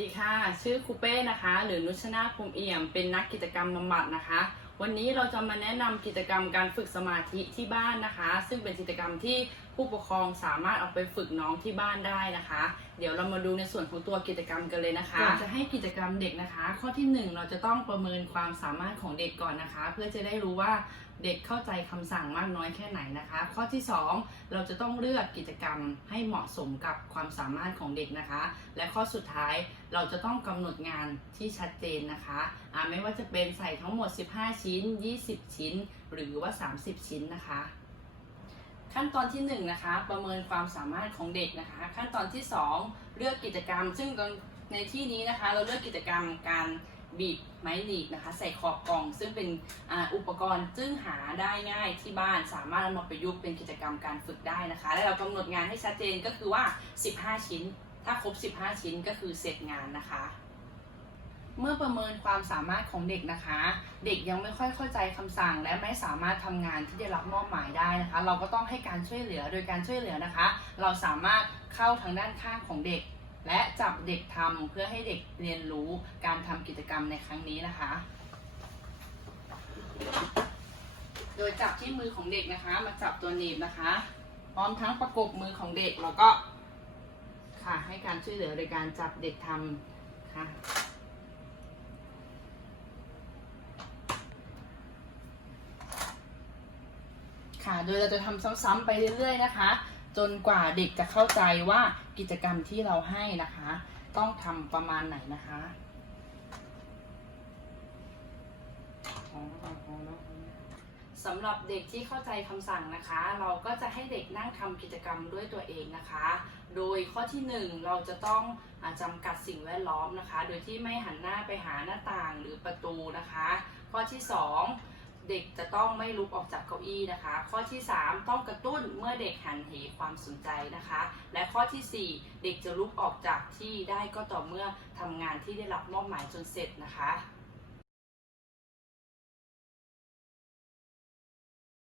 ดีค่ะ ชื่อครูเป้นะคะ หรือนุชนาภูมิเอี่ยม เป็นนักกิจกรรมบำบัดนะคะ วันนี้เราจะมาแนะนำกิจกรรมการฝึกสมาธิที่บ้านนะคะ ซึ่งเป็นกิจกรรมที่ผู้ปกครองสามารถเอาไปฝึกน้องที่บ้านได้นะคะ เดี๋ยวเรามาดูในส่วนของตัวกิจกรรมกันเลยนะคะก่อนจะให้กิจกรรมเด็กนะคะ ข้อที่หนึ่งเราจะต้องประเมินความสามารถของเด็กก่อนนะคะ เพื่อจะได้รู้ว่าเด็กเข้าใจคำสั่งมากน้อยแค่ไหนนะคะ ข้อที่สองเราจะต้องเลือกกิจกรรมให้เหมาะสมกับความสามารถของเด็กนะคะ และข้อสุดท้ายเราจะต้องกำหนดงานที่ชัดเจนนะคะอ่าไม่ว่าจะเป็นใส่ทั้งหมด 15 ชิ้น 20 ชิ้น หรือว่า 30 ชิ้นนะคะ ขั้นตอนที่1นงนะคะประเมินความสามารถของเด็กนะคะ ขั้นตอนที่ 2 เลือกกิจกรรม ซึ่งในที่นี้นะคะเราเลือกกิจกรรมการบีบไม้หนีบนะคะ ใส่ขอบกล่อง ซึ่งเป็นออุปกรณ์ซึ่งหาได้ง่ายที่บ้านสามารถเอามาประยุกต์เป็นกิจกรรมการฝึกได้นะคะ และเรากำหนดงานให้ชัดเจนก็คือว่า 15 ชิ้น ถ้าครบ 15 ชิ้นก็คือเสร็จงานนะคะ เมื่อประเมินความสามารถของเด็กนะคะ เด็กยังไม่ค่อยเข้าใจคำสั่ง และไม่สามารถทำงานที่ได้รับมอบหมายได้นะคะ เราก็ต้องให้การช่วยเหลือโดยการช่วยเหลือนะคะ เราสามารถเข้าทางด้านข้างของเด็ก และจับเด็กทำเพื่อให้เด็กเรียนรู้การทำกิจกรรมในครั้งนี้นะคะ โดยจับที่มือของเด็กนะคะ มาจับตัวหนีบนะคะ พร้อมทั้งประกบมือของเด็กแล้วก็ค่ะให้การช่วยเหลือโดยการจับเด็กทำค่ะ ค่ะ โดยเราจะทำซ้ำๆไปเรื่อยๆนะคะ จนกว่าเด็กจะเข้าใจว่ากิจกรรมที่เราให้นะคะ ต้องทำประมาณไหนนะคะสำหรับเด็กที่เข้าใจคำสั่งนะคะ เราก็จะให้เด็กนั่งทำกิจกรรมด้วยตัวเองนะคะ โดยข้อที่หนึ่งเราจะต้องอาจำกัดสิ่งแวดล้อมนะคะ โดยที่ไม่หันหน้าไปหาหน้าต่างหรือประตูนะคะ ข้อที่สอง เด็กจะต้องไม่ลุกออกจากเก้าอี้นะคะ ข้อที่ 3 ต้องกระตุ้นเมื่อเด็กหันเหความสนใจนะคะ และข้อทีสี่4 เด็กจะลุกออกจากที่ได้ก็ต่อเมื่อทำงานที่ได้รับมอบหมายจนเสร็จนะคะ